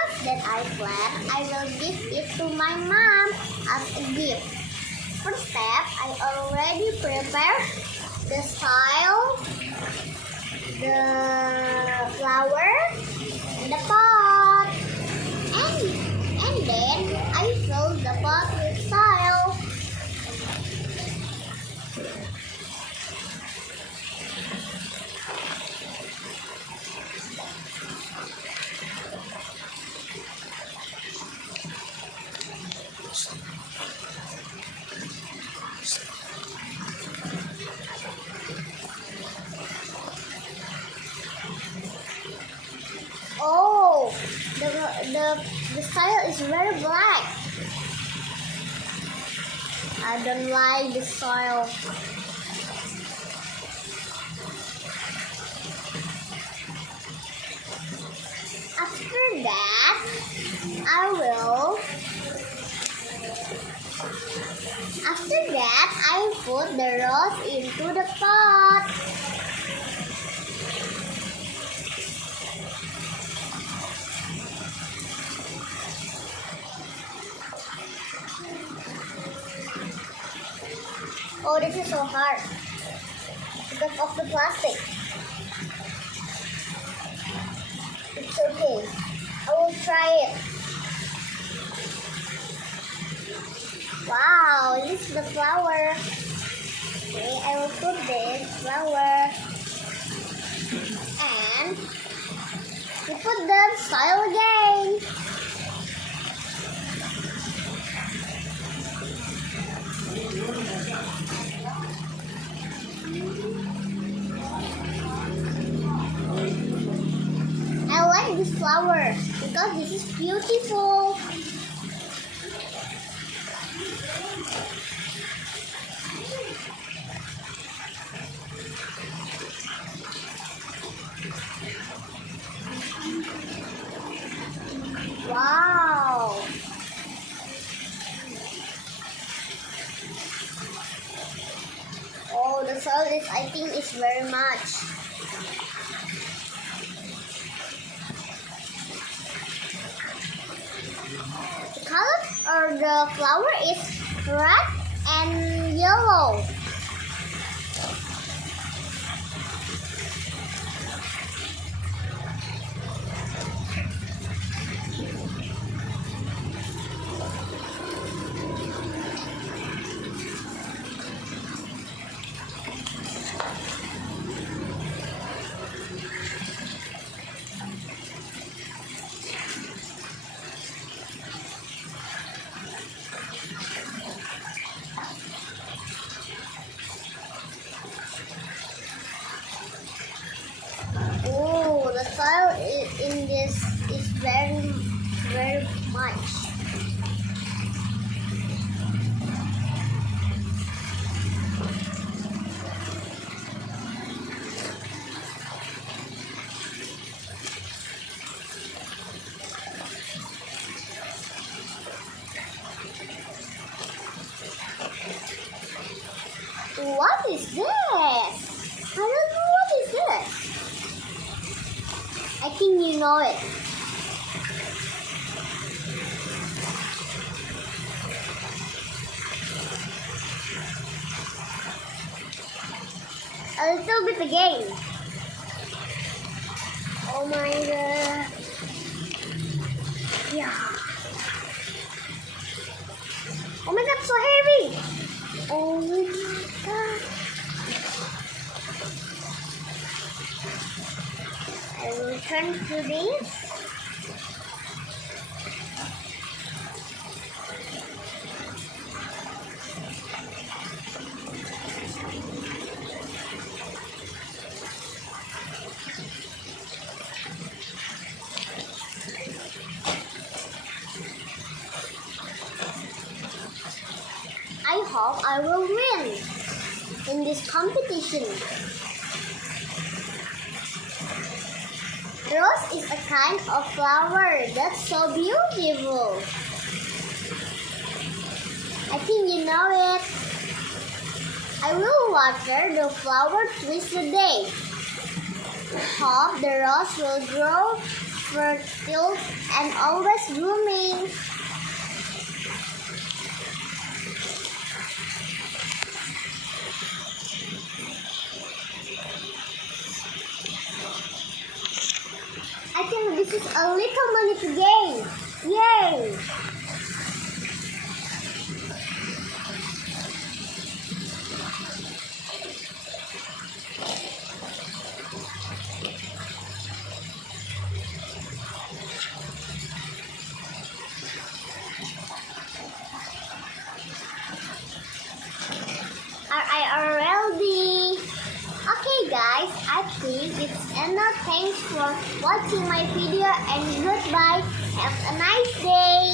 rose that I plant, I will give it to my mom as a gift. First step, I already prepared the soil, the flower, and the pot. And then I fill the pot with soil. Oh, the soil is very black. I don't like the soil. After that, I put the rose into the pot. Oh, this is so hard because of the plastic. It's okay. I will try it. Wow, this is the flower. Okay, I will put this flower and we put the soil again. I like this flower because this is beautiful. Wow. Oh, the soil is, I think, is very much. The color or the flower is red and yellow. Oh, the soil in this is very, very much. What is this? I don't know what is this. I think you know it. A little bit again. Oh my god. Yeah. Oh my god, so heavy. Oh my god. I will turn to this. I hope I will win in this competition. Rose is a kind of flower that's so beautiful. I think you know it. I will water the flower twice a day. Hope the rose will grow fertile, and always blooming. I think this is a little money game. Yay! Are I already? Okay guys, I think it's enough. Thanks for watching my video and goodbye. Have a nice day.